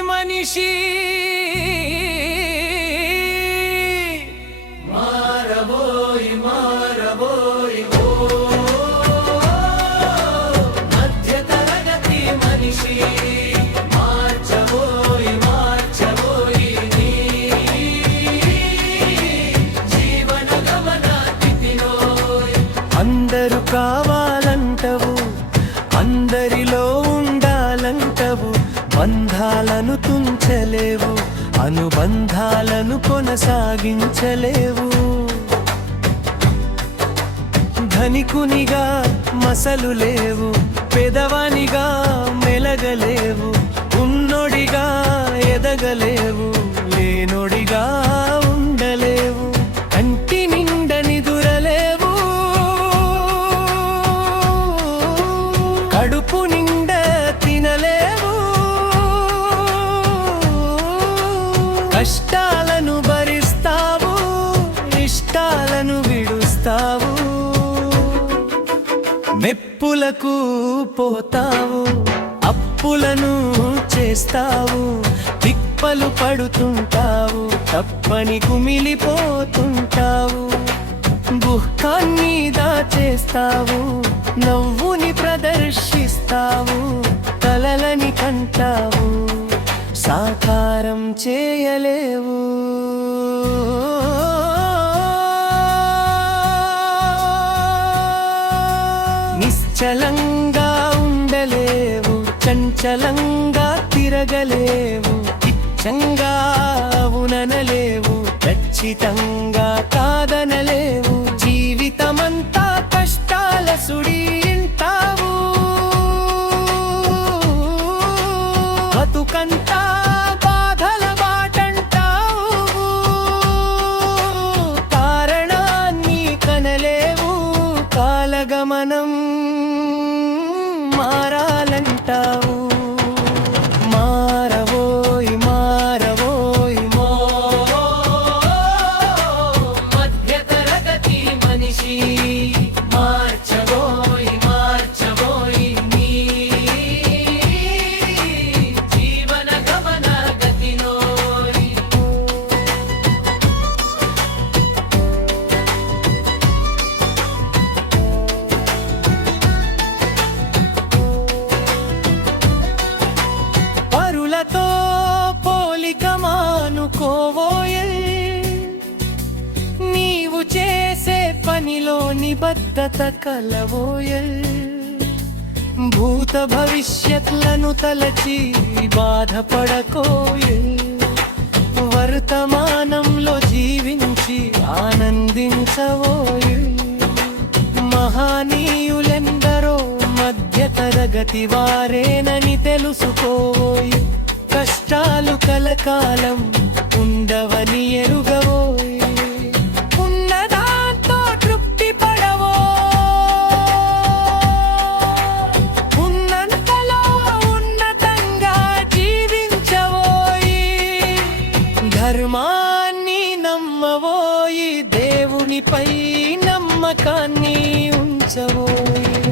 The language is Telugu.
మనిషి. మారబోయి మారబోయి మధ్య తరగతి మనిషి. మార్చబోయి మార్చబోయి జీవన గమన అందరూ కావాలంటవు అందరిలో బంధాలను తుంచలేవు అనుబంధాలను కొనసాగించలేవు. ధనికునిగా మసలు లేవు పెదవానిగా మెలగలేవు ఉన్నోడిగా ఎదగలేవు లేనోడిగా ఇష్టాలను విడుస్తావు. మెప్పులకు పోతావు. అప్పులను చేస్తావు. తిప్పలు పడుతుంటావు. తప్పని కుమిలిపోతుంటావు. దుఃఖాన్ని దాచేస్తావు. నవ్వుని ప్రదర్శిస్తావు. కలలని కంటావు. సాకారం చేయలేవు. నిశ్చలంగా ఉండలేవు చంచలంగా తిరగలేవు ఇచ్చంగా ఉననలేవు ఖచ్చితంగా కాదనలేవు జీవితమంతా కష్టాల సుడి ఇంటావు. బతుకంతా బాధల నిబద్ధత కలవోయల్. భూత భవిష్యత్లను తలచి బాధపడకోయల్. వర్తమానంలో జీవించి ఆనందించవోయల్ మహానీయులెందరో మధ్య తరగతి వారేనని తెలుసుకోయి. కష్టాలు కలకాలం ఉండవని ఎరుగ నీపై నమ్మకాన్ని ఉంచవోయి